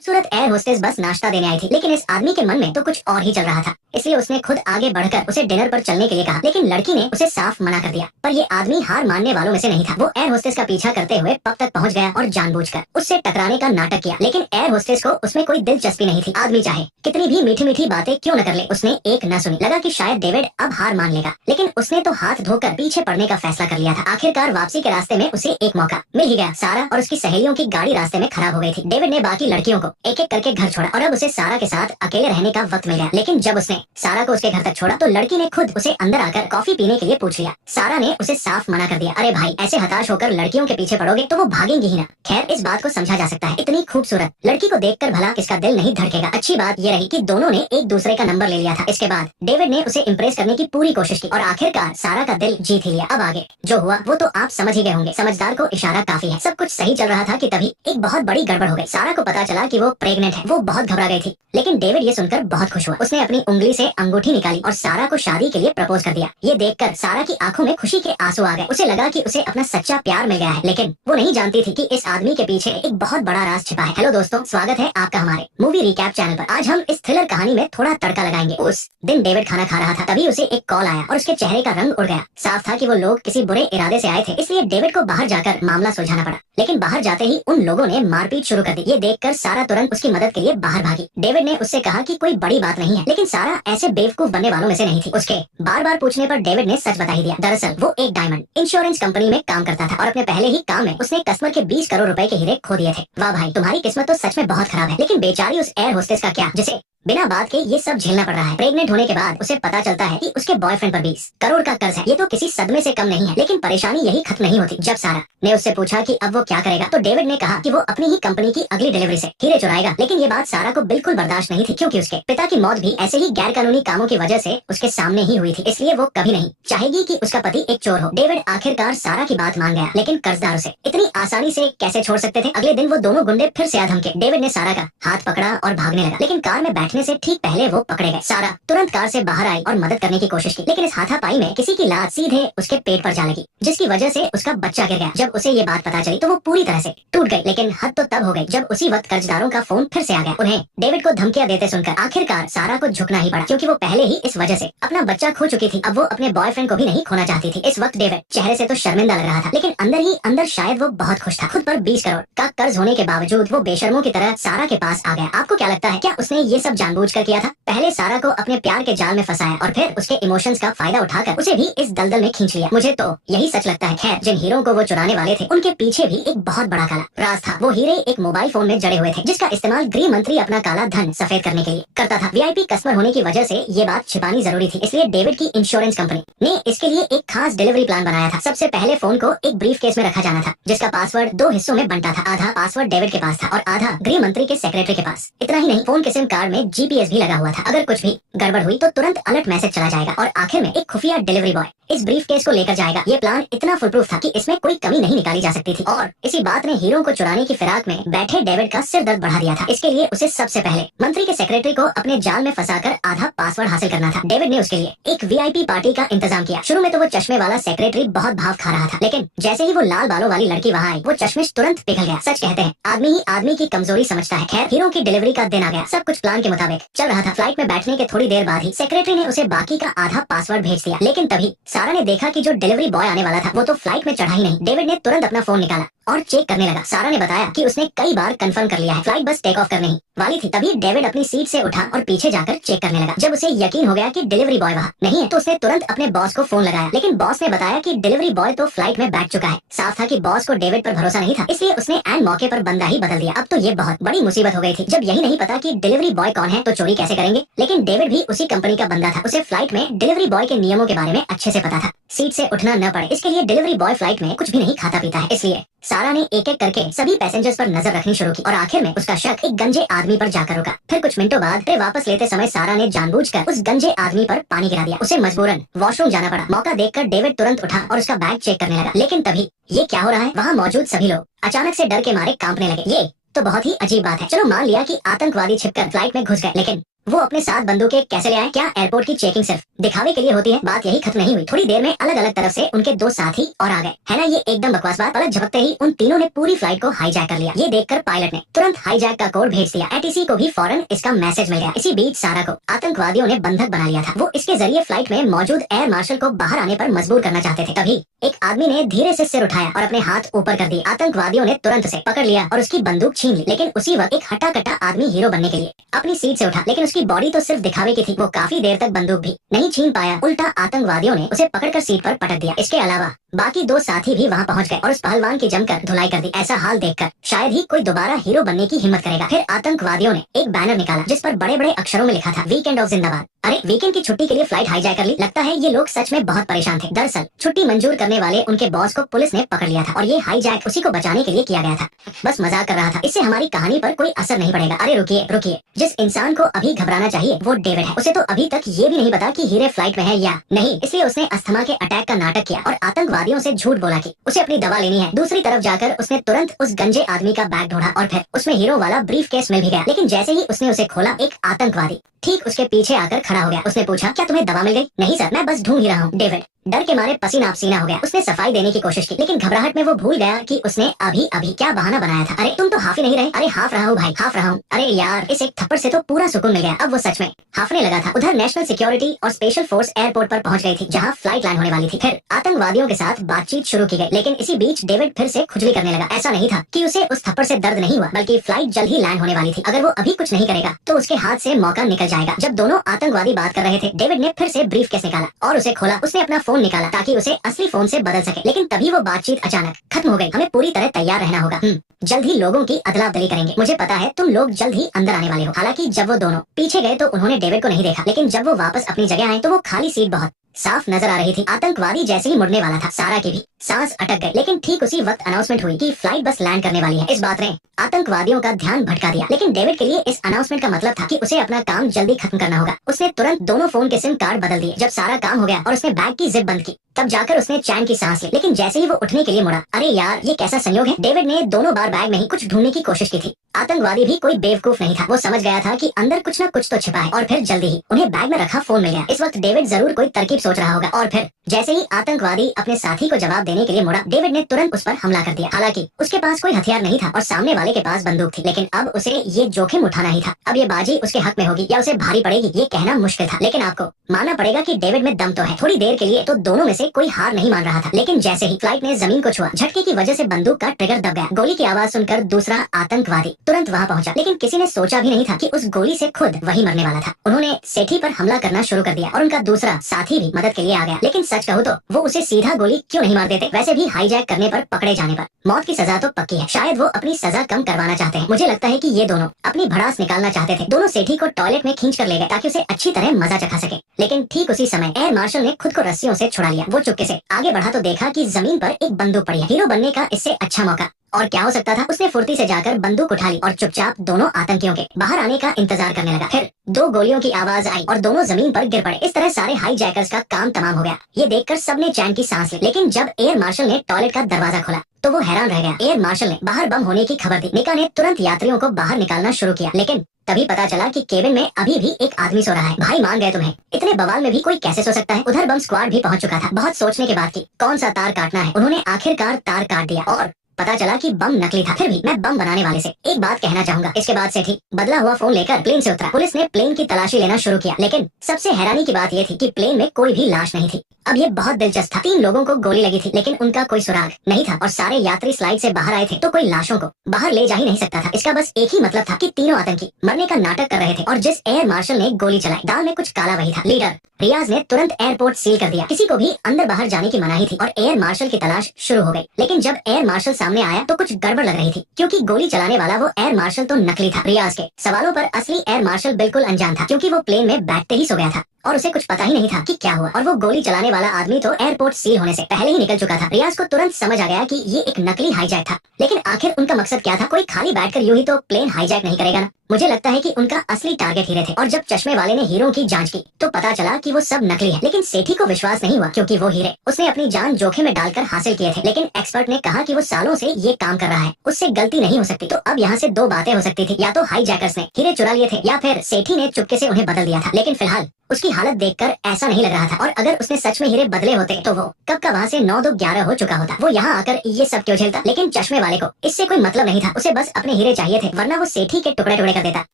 खूबसूरत air hostess बस नाश्ता देने आई थी, लेकिन इस आदमी के मन में तो कुछ और ही चल रहा था। इसलिए उसने खुद आगे बढ़कर उसे डिनर पर चलने के लिए कहा, लेकिन लड़की ने उसे साफ मना कर दिया। पर ये आदमी हार मानने वालों में से नहीं था। वो एयर होस्टेस का पीछा करते हुए पब तक पहुंच गया और जानबूझकर उससे टकराने का नाटक किया, लेकिन एयर होस्टेस को उसमें कोई दिलचस्पी नहीं थी। आदमी चाहे कितनी भी मीठी मीठी बातें क्यों न कर ले, उसने एक न सुनी। लगा कि शायद डेविड अब हार मान लेगा, लेकिन उसने तो हाथ धोकर पीछे पड़ने का फैसला कर लिया था। आखिरकार वापसी के रास्ते में उसे एक मौका मिल ही गया। सारा और उसकी सहेलियों की गाड़ी रास्ते में खराब हो गई थी। डेविड ने बाकी लड़कियों को एक एक करके घर छोड़ा और अब उसे सारा के साथ अकेले रहने का वक्त मिल गया। लेकिन जब उसने सारा को उसके घर तक छोड़ा तो लड़की ने खुद उसे अंदर आकर कॉफी पीने के लिए पूछ लिया। सारा ने उसे साफ मना कर दिया। अरे भाई, ऐसे हताश होकर लड़कियों के पीछे पड़ोगे तो वो भागेंगी ही ना। खैर, इस बात को समझा जा सकता है। इतनी खूबसूरत लड़की को देखकर भला किसका दिल नहीं धड़केगा। अच्छी बात ये रही कि दोनों ने एक दूसरे का नंबर ले लिया था। इसके बाद डेविड ने उसे इम्प्रेस करने की पूरी कोशिश की और आखिरकार सारा का दिल जीत ही लिया। अब आगे जो हुआ वो तो आप समझ ही गए होंगे। समझदार को इशारा काफी है। सब कुछ सही चल रहा था कि तभी एक बहुत बड़ी गड़बड़ हो गई। सारा को पता चला कि वो प्रेग्नेंट है। वो बहुत घबरा गई थी, लेकिन डेविड ये सुनकर बहुत खुश हुआ। उसने अपनी उंगली से अंगूठी निकाली और सारा को शादी के लिए प्रपोज कर दिया। ये देखकर सारा की आंखों में खुशी के आंसू आ गए। उसे लगा कि उसे अपना सच्चा प्यार मिल गया है, लेकिन वो नहीं जानती थी कि इस आदमी के पीछे एक बहुत बड़ा राज छिपा है। हेलो दोस्तों, स्वागत है आपका हमारे मूवी रिकैप चैनल पर। आज हम इस थ्रिलर कहानी में थोड़ा तड़का लगाएंगे। उस दिन डेविड खाना खा रहा था, तभी उसे एक कॉल आया और उसके चेहरे का रंग उड़ गया। साफ था कि वो लोग किसी बुरे इरादे से आए थे, इसलिए डेविड को बाहर जाकर मामला सुलझाना पड़ा। लेकिन बाहर जाते ही उन लोगों ने मारपीट शुरू कर दी। ये देखकर सारा तुरंत उसकी मदद के लिए बाहर भागी। डेविड ने उससे कहा कि कोई बड़ी बात नहीं है, लेकिन सारा ऐसे बेवकूफ बनने वालों में से नहीं थी। उसके बार बार पूछने पर डेविड ने सच बता ही दिया। दरअसल वो एक डायमंड इंश्योरेंस कंपनी में काम करता था और अपने पहले ही काम में उसने कस्टमर के 20 करोड़ रुपए के हीरे खो दिए थे। वाह भाई, तुम्हारी किस्मत तो सच में बहुत खराब है। लेकिन बेचारी उस एयर होस्टेस का क्या, जिसे बिना बात के ये सब झेलना पड़ रहा है। प्रेग्नेंट होने के बाद उसे पता चलता है कि उसके बॉयफ्रेंड पर 20 करोड़ का कर्ज है। ये तो किसी सदमे से कम नहीं है, लेकिन परेशानी यही खत्म नहीं होती। जब सारा ने उससे पूछा कि अब वो क्या करेगा, तो डेविड ने कहा कि वो अपनी ही कंपनी की अगली डिलीवरी से हीरे चुराएगा। लेकिन ये बात सारा को बिल्कुल बर्दाश्त नहीं थी, क्योंकि उसके पिता की मौत भी ऐसे ही गैर कानूनी कामों की वजह से उसके सामने ही हुई थी। इसलिए वो कभी नहीं चाहेगी कि उसका पति एक चोर हो। डेविड आखिरकार सारा की बात मान गया, लेकिन कर्जदारों से इतनी आसानी से कैसे छोड़ सकते थे। अगले दिन वो दोनों गुंडे फिर से आ धमके। डेविड ने सारा का हाथ पकड़ा और भागने लगा, लेकिन कार में बैठने से ठीक पहले वो पकड़े गए। सारा तुरंत कार से बाहर आई और मदद करने की कोशिश की, लेकिन इस हाथापाई में किसी की लात सीधे उसके पेट पर जा लगी, जिसकी वजह से उसका बच्चा गिर गया। जब उसे ये बात पता चली तो वो पूरी तरह से टूट गई। लेकिन हद तो तब हो गई जब उसी वक्त कर्जदारों का फोन फिर से आ गया। उन्हें डेविड को धमकियां देते सुनकर आखिरकार सारा को झुकना ही पड़ा, क्योंकि वो पहले ही इस वजह से अपना बच्चा खो चुकी थी। अब वो अपने बॉयफ्रेंड को भी नहीं खोना चाहती थी। इस वक्त डेविड चेहरे से तो शर्मिंदा लग रहा था, लेकिन अंदर ही अंदर शायद वो बहुत खुश था। खुद पर 20 करोड़ का कर्ज होने के बावजूद वो बेशर्मों की तरह सारा के पास आ गया। आपको क्या लगता है, क्या उसने ये सब जानबूझकर किया था? पहले सारा को अपने प्यार के जाल में फंसाया और फिर उसके इमोशंस का फायदा उठाकर उसे भी इस दलदल में खींच लिया। मुझे तो यही सच लगता है। खैर, जिन हीरों को वो चुराने वाले थे उनके पीछे भी एक बहुत बड़ा काला राज था। वो हीरे एक मोबाइल फोन में जड़े हुए थे, जिसका इस्तेमाल गृह मंत्री अपना काला धन सफेद करने के लिए करता था। वीआईपी कस्टमर होने की वजह से ये बात छिपानी जरूरी थी, इसलिए डेविड की इंश्योरेंस कंपनी ने इसके लिए एक खास डिलीवरी प्लान बनाया था। सबसे पहले फोन को एक ब्रीफ केस में रखा जाना था, जिसका पासवर्ड 2 हिस्सों में बंटा था। आधा पासवर्ड डेविड के पास था और आधा गृह मंत्री के सेक्रेटरी के पास। इतना ही नहीं, फोन के सिम कार्ड में जीपीएस भी लगा हुआ था। अगर कुछ भी गड़बड़ हुई तो तुरंत अलर्ट मैसेज चला जाएगा और आखिर में एक खुफिया डिलीवरी बॉय इस ब्रीफ केस को लेकर जाएगा। ये प्लान इतना फुलप्रूफ था कि इसमें कोई कमी नहीं निकाली जा सकती थी, और इसी बात ने हीरो को चुराने की फिराक में बैठे डेविड का सिर दर्द बढ़ा दिया था। इसके लिए उसे सबसे पहले मंत्री के सेक्रेटरी को अपने जाल में फंसाकर आधा पासवर्ड हासिल करना था। डेविड ने उसके लिए एक वीआईपी पार्टी का इंतजाम किया। शुरू में तो वो चश्मे वाला सेक्रेटरी बहुत भाव खा रहा था, लेकिन जैसे ही वो लाल बालों वाली लड़की वहाँ आई, वो चश्मिश तुरंत पिघल गया। सच कहते हैं, आदमी ही आदमी की कमजोरी समझता है। खैर, हीरो की डिलीवरी का दिन आ गया। सब कुछ प्लान के मुताबिक चल रहा था। फ्लाइट में बैठने के थोड़ी देर बाद ही सेक्रेटरी ने उसे बाकी का आधा पासवर्ड भेज दिया, लेकिन तभी सारा ने देखा कि जो डिलीवरी बॉय आने वाला था वो तो फ्लाइट में चढ़ा ही नहीं। डेविड ने तुरंत अपना फोन निकाला और चेक करने लगा। सारा ने बताया कि उसने कई बार कंफर्म कर लिया है, फ्लाइट बस टेक ऑफ करने ही वाली थी। तभी डेविड अपनी सीट से उठा और पीछे जाकर चेक करने लगा। जब उसे यकीन हो गया कि डिलीवरी बॉय वहाँ नहीं है, तो उसने तुरंत अपने बॉस को फोन लगाया, लेकिन बॉस ने बताया कि डिलीवरी बॉय तो फ्लाइट में बैठ चुका है। साफ था कि बॉस को डेविड पर भरोसा नहीं था, इसलिए उसने एन मौके पर बंदा ही बदल दिया। अब तो ये बहुत बड़ी मुसीबत हो गई थी। जब यही नहीं पता कि डिलीवरी बॉय कौन है तो चोरी कैसे करेंगे। लेकिन डेविड भी उसी कंपनी का बंदा था। उसे फ्लाइट में डिलीवरी बॉय के नियमों के बारे में अच्छे से पता था। सीट से उठना न पड़े, इसके लिए डिलीवरी बॉय फ्लाइट में कुछ भी नहीं खाता पीता है। इसलिए सारा ने एक एक करके सभी पैसेंजर्स पर नजर रखनी शुरू की और आखिर में उसका शक एक गंजे आदमी पर जाकर रुका। फिर कुछ मिनटों बाद ट्रे वापस लेते समय सारा ने जानबूझकर उस गंजे आदमी पर पानी गिरा दिया। उसे मजबूरन वॉशरूम जाना पड़ा। मौका देखकर डेविड तुरंत उठा और उसका बैग चेक करने लगा, लेकिन तभी ये क्या हो रहा है, वहाँ मौजूद सभी लोग अचानक से डर के मारे कांपने लगे। ये तो बहुत ही अजीब बात है। चलो मान लिया कि आतंकवादी छिपकर फ्लाइट में घुस गए, लेकिन वो अपने साथ बंदूकें कैसे ले आए? क्या एयरपोर्ट की चेकिंग सिर्फ दिखावे के लिए होती है? बात यही खत्म नहीं हुई। थोड़ी देर में अलग अलग तरफ से उनके दो साथी और आ गए। है ना ये एकदम बकवास बात। पलक झपकते ही उन तीनों ने पूरी फ्लाइट को हाईजैक कर लिया। ये देखकर पायलट ने तुरंत हाईजैक का कोड भेज दिया। एटीसी को भी फौरन इसका मैसेज मिल गया। इसी बीच सारा को आतंकवादियों ने बंधक बना लिया था। वो इसके जरिए फ्लाइट में मौजूद एयर मार्शल को बाहर आने पर मजबूर करना चाहते थे। तभी एक आदमी ने धीरे से सिर उठाया और अपने हाथ ऊपर कर दिए। आतंकवादियों ने तुरंत उसे पकड़ लिया और उसकी बंदूक छीन ली। लेकिन उसी वक्त एक हट्टा कट्टा आदमी हीरो बनने के लिए अपनी सीट से उठा, लेकिन उसकी बॉडी तो सिर्फ दिखावे की थी। वो काफी देर तक बंदूक भी नहीं छीन पाया। उल्टा आतंकवादियों ने उसे पकड़कर सीट पर पटक दिया। इसके अलावा बाकी दो साथी भी वहाँ पहुँच गए और उस पहलवान की जमकर धुलाई कर दी। ऐसा हाल देखकर शायद ही कोई दोबारा हीरो बनने की हिम्मत करेगा। फिर आतंकवादियों ने एक बैनर निकाला जिस पर बड़े बड़े अक्षरों में लिखा था वीकेंड ऑफ जिंदाबाद। अरे वीकेंड की छुट्टी के लिए फ्लाइट हाईजैक कर ली। लगता है ये लोग सच में बहुत परेशान थे। दरअसल छुट्टी मंजूर करने वाले उनके बॉस को पुलिस ने पकड़ लिया था और ये हाईजैक उसी को बचाने के लिए किया गया था। बस मजाक कर रहा था। इससे हमारी कहानी पर कोई असर नहीं पड़ेगा। अरे रुकिए रुकिए, जिस इंसान को अभी घबराना चाहिए वो डेविड है। उसे तो अभी तक ये भी नहीं पता कि हीरे फ्लाइट में है या नहीं, इसलिए उसने अस्थमा के अटैक का नाटक किया और आतंकवादियों से झूठ बोला कि उसे अपनी दवा लेनी है। दूसरी तरफ जाकर उसने तुरंत उस गंजे आदमी का बैग ढूंढा और फिर उसमें हीरो वाला ब्रीफ केस मिल भी गया। लेकिन जैसे ही उसने उसे खोला, एक आतंकवादी ठीक उसके पीछे आकर खड़ा हो गया। उसने पूछा, क्या तुम्हें दवा मिल गई? नहीं सर, मैं बस ढूंढ ही रहा हूँ। डेविड डर के मारे पसीना पसीना हो गया। उसने सफाई देने की कोशिश की, लेकिन घबराहट में वो भूल गया कि उसने अभी अभी क्या बहाना बनाया था। अरे तुम तो हाफ ही नहीं रहे। अरे हाफ रहा हूँ भाई, हाफ रहा हूँ। अरे यार, इस एक थप्पड़ से तो पूरा सुकून मिल गया। अब वो सच में हाफने लगा था। उधर नेशनल सिक्योरिटी और स्पेशल फोर्स एयरपोर्ट पर पहुंच गई थी जहां फ्लाइट लैंड होने वाली थी। फिर आतंकवादियों के साथ बातचीत शुरू की गई, लेकिन इसी बीच डेविड फिर से खुजली करने लगा। ऐसा नहीं था कि उसे उस थप्पड़ से दर्द नहीं हुआ, बल्कि फ्लाइट जल्द ही लैंड होने वाली थी। अगर वो अभी कुछ नहीं करेगा तो उसके हाथ से मौका निकल जाएगा। जब दोनों आतंकवादी बात कर रहे थे, डेविड ने फिर से ब्रीफ केस निकाला और उसे खोला। उसने अपना फोन निकाला ताकि उसे असली फोन से बदल सके, लेकिन तभी वो बातचीत अचानक खत्म हो गई। हमें पूरी तरह तैयार रहना होगा। जल्द ही लोगों की अदला बदली करेंगे। मुझे पता है तुम लोग जल्द ही अंदर आने वाले हो। हालांकि जब वो दोनों पीछे गए तो उन्होंने डेविड को नहीं देखा, लेकिन जब वो वापस अपनी जगह आए तो वो खाली सीट बहुत साफ नजर आ रही थी। आतंकवादी जैसे ही मुड़ने वाला था, सारा की भी सांस अटक गई। लेकिन ठीक उसी वक्त अनाउंसमेंट हुई कि फ्लाइट बस लैंड करने वाली है। इस बात ने आतंकवादियों का ध्यान भटका दिया, लेकिन डेविड के लिए इस अनाउंसमेंट का मतलब था कि उसे अपना काम जल्दी खत्म करना होगा। उसने तुरंत दोनों फोन के सिम कार्ड बदल दिए। जब सारा काम हो गया और उसने बैग की जिप बंद की, तब जाकर उसने चैन की सांस ली। लेकिन जैसे ही वो उठने के लिए मुड़ा, अरे यार ये कैसा संयोग है। डेविड ने दोनों बार बैग में ही कुछ ढूंढने की कोशिश की थी। आतंकवादी भी कोई बेवकूफ नहीं था। वो समझ गया था कि अंदर कुछ न कुछ तो छिपा है और फिर जल्दी ही उन्हें बैग में रखा फोन मिल गया। इस वक्त डेविड जरूर कोई तरकीब सोच रहा होगा और फिर जैसे ही आतंकवादी अपने साथी को जवाब देने के लिए मुड़ा, डेविड ने तुरंत उस पर हमला कर दिया। हालांकि उसके पास कोई हथियार नहीं था और सामने वाले के पास बंदूक थी, लेकिन अब उसे ये जोखिम उठाना ही था। अब ये बाजी उसके हक में होगी या उसे भारी पड़ेगी, ये कहना मुश्किल था। लेकिन आपको मानना पड़ेगा कि डेविड में दम तो है। थोड़ी देर के लिए तो दोनों में से कोई हार नहीं मान रहा था, लेकिन जैसे ही फ्लाइट ने जमीन को छुआ, झटके की वजह से बंदूक का ट्रिगर दब गया। गोली की आवाज सुनकर दूसरा आतंकवादी तुरंत वहाँ पहुंचा, लेकिन किसी ने सोचा भी नहीं था कि उस गोली से खुद वही मरने वाला था। उन्होंने सेठी पर हमला करना शुरू कर दिया और उनका दूसरा साथी भी मदद के लिए आ गया। लेकिन सच कहूँ तो वो उसे सीधा गोली क्यों नहीं मार देते। वैसे भी हाईजैक करने पर पकड़े जाने पर मौत की सजा तो पक्की है। शायद वो अपनी सजा कम करवाना चाहते हैं। मुझे लगता है कि ये दोनों अपनी भड़ास निकालना चाहते थे। दोनों सेठी को टॉयलेट में खींच कर ले गए ताकि उसे अच्छी तरह मजा चखा सके। लेकिन ठीक उसी समय एयर मार्शल ने खुद को रस्सियों से छुड़ा लिया। वो चुपके से आगे बढ़ा तो देखा कि जमीन पर एक बंदूक पड़ी है। हीरो बनने का इससे अच्छा मौका और क्या हो सकता था। उसने फुर्ती से जाकर बंदूक उठा ली और चुपचाप दोनों आतंकियों के बाहर आने का इंतजार करने लगा। फिर दो गोलियों की आवाज आई और दोनों जमीन पर गिर पड़े। इस तरह सारे हाईजैकर्स का काम तमाम हो गया। ये देखकर सबने चैन की सांस ली। लेकिन जब एयर मार्शल ने टॉयलेट का दरवाजा खोला तो वो हैरान रह गया। एयर मार्शल ने बाहर बम होने की खबर दी। निका ने तुरंत यात्रियों को बाहर निकालना शुरू किया, लेकिन तभी पता चला कि केबिन में अभी भी एक आदमी सो रहा है। भाई मान गए तुम्हें, इतने बवाल में भी कोई कैसे सो सकता है। उधर बम स्क्वाड भी पहुंच चुका था। बहुत सोचने के बाद की कौन सा तार काटना है, उन्होंने आखिरकार तार काट दिया और पता चला कि बम नकली था। फिर भी मैं बम बनाने वाले से एक बात कहना चाहूंगा। इसके बाद से ठीक बदला हुआ फोन लेकर प्लेन से उतरा। पुलिस ने प्लेन की तलाशी लेना शुरू किया, लेकिन सबसे हैरानी की बात यह थी कि प्लेन में कोई भी लाश नहीं थी। अब ये बहुत दिलचस्प था। 3 लोगों को गोली लगी थी, लेकिन उनका कोई सुराग नहीं था और सारे यात्री स्लाइड से बाहर आए थे, तो कोई लाशों को बाहर ले जा ही नहीं सकता था। इसका बस एक ही मतलब था कि तीनों आतंकी मरने का नाटक कर रहे थे और जिस एयर मार्शल ने गोली चलाई, दाल में कुछ काला वही था। लीडर रियाज ने तुरंत एयरपोर्ट सील कर दिया। किसी को भी अंदर बाहर जाने की मनाही थी और एयर मार्शल की तलाश शुरू हो गई। लेकिन जब एयर मार्शल सामने आया तो कुछ गड़बड़ लग रही थी, क्योंकि गोली चलाने वाला वो एयर मार्शल तो नकली था। रियाज के सवालों पर असली एयर मार्शल बिल्कुल अनजान था, क्योंकि वो प्लेन में बैठते ही सो गया था और उसे कुछ पता ही नहीं था कि क्या हुआ। और वो गोली चलाने वाला आदमी तो एयरपोर्ट सील होने से पहले ही निकल चुका था। रियाज को तुरंत समझ आ गया कि ये एक नकली हाईजैक था। लेकिन आखिर उनका मकसद क्या था। कोई खाली बैठकर यूं ही तो प्लेन हाईजैक नहीं करेगा ना। मुझे लगता है कि उनका असली टारगेट हीरे थे, और जब चश्मे वाले ने हीरों की जांच की तो पता चला कि वो सब नकली है। लेकिन सेठी को विश्वास नहीं हुआ क्योंकि वो हीरे उसने अपनी जान जोखिम में डालकर हासिल किए थे। लेकिन एक्सपर्ट ने कहा कि वो सालों से ये काम कर रहा है, उससे गलती नहीं हो सकती। तो अब यहाँ से दो बातें हो सकती थी, या तो हाईजैकर्स ने हीरे चुरा लिए थे या फिर सेठी ने चुपके से उन्हें बदल दिया था। लेकिन फिलहाल उसकी हालत देखकर ऐसा नहीं लग रहा था, और अगर उसने सच में हीरे बदले होते तो वो कब का वहाँ से 9 2 11 हो चुका होता। वो यहाँ आकर ये सब क्यों झेलता? लेकिन चश्मे वाले को इससे कोई मतलब नहीं था, उसे बस अपने हीरे चाहिए थे, वरना वो सेठी के टुकड़े टुकड़े कर देता।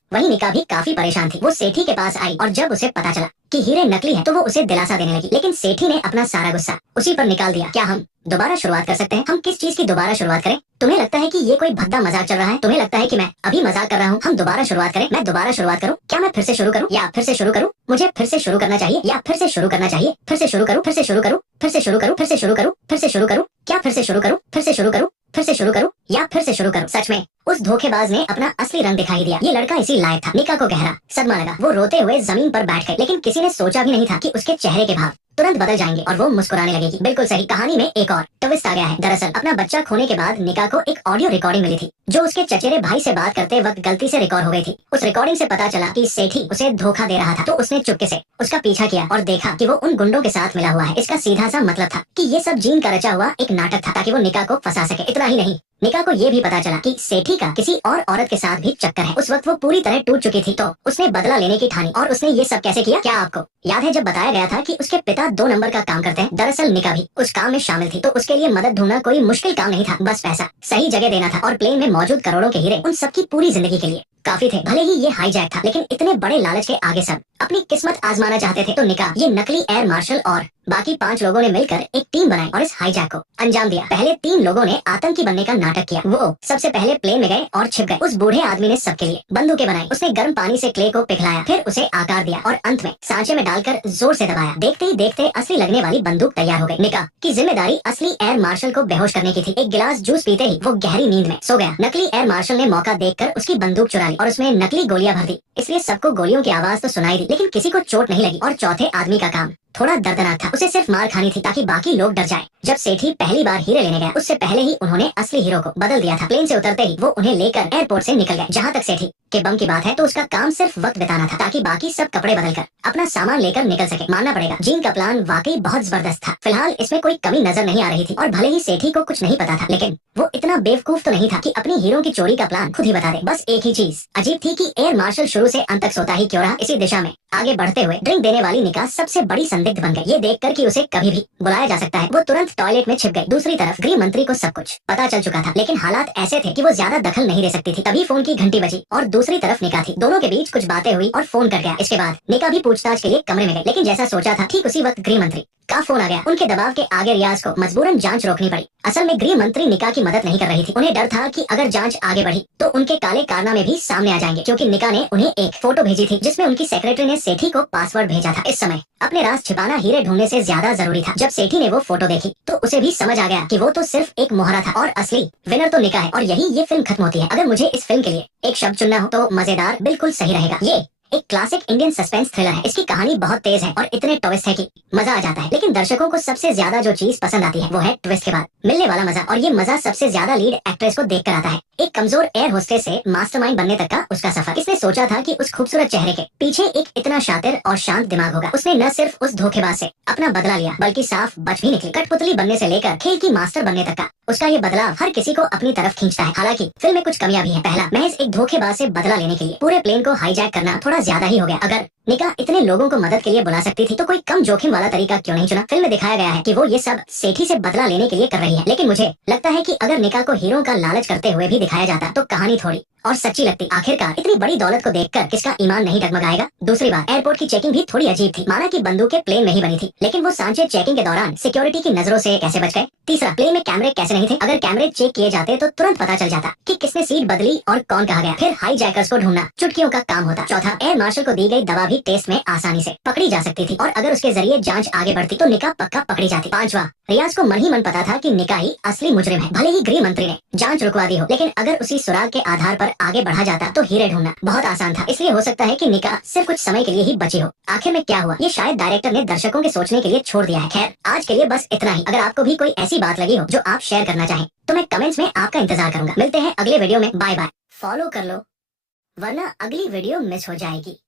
वहीं निका भी काफी परेशान थी। वो सेठी के पास आई और जब उसे पता चला कि हीरे नकली है तो वो उसे दिलासा देने लगी। लेकिन सेठी ने अपना सारा गुस्सा उसी पर निकाल दिया। क्या हम दोबारा शुरुआत कर सकते हैं? हम किस चीज की दोबारा शुरुआत करें? तुम्हें लगता है कि ये कोई भद्दा मजाक चल रहा है? तुम्हें लगता है कि मैं अभी मजाक कर रहा हूँ? हम दोबारा शुरुआत करें? मैं दोबारा शुरुआत करूँ? क्या मैं फिर से शुरू करूँ या फिर से शुरू करूँ? मुझे फिर से शुरू करना चाहिए या फिर से शुरू करना चाहिए? फिर से शुरू करूँ, फिर से शुरू करूँ, फिर से शुरू करूँ, फिर से शुरू करूँ, फिर से शुरू करूँ? क्या फिर से शुरू करूँ, फिर से शुरू करूँ, फिर से शुरू करूँ या फिर से शुरू करूँ? सच में उस धोखेबाज ने अपना असली रंग दिखाई दिया। ये लड़का इसी लायक था। निका को गहरा सदमा लगा। वो रोते हुए जमीन पर बैठ गई। लेकिन किसी ने सोचा भी नहीं था कि उसके चेहरे के भाव तुरंत बदल जाएंगे और वो मुस्कुराने लगेगी। बिल्कुल सही। कहानी में एक और ट्विस्ट आ गया है। दरअसल अपना बच्चा खोने के बाद निका को एक ऑडियो रिकॉर्डिंग मिली थी जो उसके चचेरे भाई से बात करते वक्त गलती से रिकॉर्ड हो गई थी। उस रिकॉर्डिंग से पता चला कि सेठी उसे धोखा दे रहा था, तो उसने चुपके से उसका पीछा किया और देखा कि वो उन गुंडों के साथ मिला हुआ है। इसका सीधा सा मतलब था कि ये सब जीन का रचा हुआ एक नाटक था ताकि वो निका को फंसा सके। इतना ही नहीं, निका को ये भी पता चला कि सेठी का किसी और औरत के साथ भी चक्कर है। उस वक्त वो पूरी तरह टूट चुकी थी, तो उसने बदला लेने की ठानी। और उसने ये सब कैसे किया? क्या आपको याद है जब बताया गया था कि उसके पिता 2 नंबर का काम करते हैं? दरअसल निका भी उस काम में शामिल थी, तो उसके लिए मदद ढूंढना कोई मुश्किल काम नहीं था। बस पैसा सही जगह देना था और प्लेन में मौजूद करोड़ों के हीरे उन सबकी पूरी जिंदगी के लिए काफी थे। भले ही ये हाईजैक था, लेकिन इतने बड़े लालच के आगे सब अपनी किस्मत आजमाना चाहते थे। तो निका, ये नकली एयर मार्शल और बाकी 5 लोगों ने मिलकर एक टीम बनाई और इस हाईजैक को अंजाम दिया। पहले 3 लोगों ने आतंकी बनने का नाटक किया। वो सबसे पहले प्लेन में गए और छिप गए। उस बूढ़े आदमी ने सबके लिए बंदूकें बनाई। उसने गर्म पानी से क्ले को पिघलाया, फिर उसे आकार दिया और अंत में सांचे में डालकर जोर से दबाया। देखते ही देखते असली लगने वाली बंदूक तैयार हो गई। निका की जिम्मेदारी असली एयर मार्शल को बेहोश करने की थी। एक गिलास जूस पीते ही वो गहरी नींद में सो गया। नकली एयर मार्शल ने मौका देखकर उसकी बंदूक चुरा ली और उसमें नकली गोलियां भर दी। इसलिए सबको गोलियों की आवाज तो सुनाई दी, लेकिन किसी को चोट नहीं लगी। और चौथे आदमी का काम थोड़ा दर्दनाक था। उसे सिर्फ मार खानी थी ताकि बाकी लोग डर जाएं। जब सेठी पहली बार हीरे लेने गया, उससे पहले ही उन्होंने असली हीरो को बदल दिया था। प्लेन से उतरते ही वो उन्हें लेकर एयरपोर्ट से निकल गए। जहाँ तक सेठी के बम की बात है, तो उसका काम सिर्फ वक्त बिताना था ताकि बाकी सब कपड़े बदलकर अपना सामान लेकर निकल सके। मानना पड़ेगा, जीन का प्लान वाकई बहुत जबरदस्त था। फिलहाल इसमें कोई कमी नजर नहीं आ रही थी और भले ही सेठी को कुछ नहीं पता था, लेकिन वो इतना बेवकूफ तो नहीं था कि अपनी हीरो की चोरी का प्लान खुद ही बता दे। बस एक ही चीज अजीब थी कि एयर मार्शल शुरू से अंत तक सोता ही क्यों रहा। इसी दिशा में आगे बढ़ते हुए ड्रिंक देने वाली निका सबसे बड़ी संदिग्ध बन गई। ये देखकर कि उसे कभी भी बुलाया जा सकता है, वो तुरंत टॉयलेट में छिप गई। दूसरी तरफ गृह मंत्री को सब कुछ पता चल चुका था, लेकिन हालात ऐसे थे कि वो ज्यादा दखल नहीं दे सकती थी। तभी फोन की घंटी बजी और दूसरी तरफ निका थी। दोनों के बीच कुछ बातें हुई और फोन कट गया। इसके बाद निका भी पूछताछ के लिए कमरे में गई, लेकिन जैसा सोचा था ठीक उसी वक्त गृह मंत्री का फोन आ गया। उनके दबाव के आगे रियाज को मजबूरन जांच रोकनी पड़ी। असल में गृह मंत्री निका की मदद नहीं कर रही थी। उन्हें डर था कि अगर जांच आगे बढ़ी तो उनके काले कारनामे भी सामने आ जाएंगे, क्योंकि निका ने उन्हें एक फोटो भेजी थी जिसमें उनकी सेक्रेटरी ने सेठी को पासवर्ड भेजा था। इस समय अपने राज छिपाना हीरे ढूंढने से ज्यादा जरूरी था। जब सेठी ने वो फोटो देखी तो उसे भी समझ आ गया कि वो तो सिर्फ एक मोहरा था और असली विनर तो निका है। और यही ये फिल्म खत्म होती है। अगर मुझे इस फिल्म के लिए एक शब्द चुनना हो तो मजेदार बिल्कुल सही रहेगा। ये एक क्लासिक इंडियन सस्पेंस थ्रिलर है। इसकी कहानी बहुत तेज है और इतने ट्विस्ट है कि मजा आ जाता है। लेकिन दर्शकों को सबसे ज्यादा जो चीज पसंद आती है वो है ट्विस्ट के बाद मिलने वाला मजा। और ये मजा सबसे ज्यादा लीड एक्ट्रेस को देखकर आता है। एक कमजोर एयर होस्टेस से मास्टरमाइंड बनने तक का उसका सफर। किसने सोचा था कि उस खूबसूरत चेहरे के पीछे एक इतना शातिर और शांत दिमाग होगा। उसने न सिर्फ उस धोखेबाज से अपना बदला लिया बल्कि साफ बच भी निकली। कठपुतली बनने से लेकर खेल की मास्टर बनने तक का उसका ये बदलाव हर किसी को अपनी तरफ खींचता है। हालांकि फिल्म में कुछ कमियां भी हैं। पहला, महज एक धोखेबाज से बदला लेने के लिए पूरे प्लेन को हाईजैक करना थोड़ा ज्यादा ही हो गया। अगर निका इतने लोगों को मदद के लिए बुला सकती थी तो कोई कम जोखिम वाला तरीका क्यों नहीं चुना? फिल्म में दिखाया गया है कि वो ये सब सेठी से बदला लेने के लिए कर रही है, लेकिन मुझे लगता है कि अगर निका को हीरो का लालच करते हुए भी दिखाया जाता तो कहानी थोड़ी और सच्ची लगती। आखिरकार इतनी बड़ी दौलत को देखकर किसका ईमान नहीं डगमगाएगा। दूसरी बात, एयरपोर्ट की चेकिंग भी थोड़ी अजीब थी। माना कि बंदूकें प्लेन में ही बनी थी, लेकिन वो सांचे चेकिंग के दौरान सिक्योरिटी की नजरों से कैसे बच गए? तीसरा, प्लेन में कैमरे कैसे नहीं थे? अगर कैमरे चेक किए जाते तो तुरंत पता चल जाता कि किसने सीट बदली और कौन कहा गया। फिर हाईजैकर्स को ढूंढना चुटकियों का काम होता। चौथा, एयर मार्शल को दी गई दवा भी टेस्ट में आसानी से पकड़ी जा सकती थी और अगर उसके जरिए जांच आगे बढ़ती तो निका पक्का पकड़ी जाती। पांचवा, रियाज को मन ही मन पता था कि निका ही असली मुजरिम है। भले ही गृह मंत्री ने जांच रुकवा दी हो, लेकिन अगर उसी सुराग के आधार पर आगे बढ़ा जाता तो हीरे ढूंढना बहुत आसान था। इसलिए हो सकता है कि निका सिर्फ कुछ समय के लिए ही बची हो। आखिर में क्या हुआ, ये शायद डायरेक्टर ने दर्शकों के सोचने के लिए छोड़ दिया है। खैर, आज के लिए बस इतना ही। अगर आपको भी कोई ऐसी बात लगी हो जो आप शेयर करना चाहें तो मैं कमेंट्स में आपका इंतजार करूंगा। मिलते हैं अगले वीडियो में। Bye bye. फॉलो कर लो, वरना अगली वीडियो मिस हो जाएगी।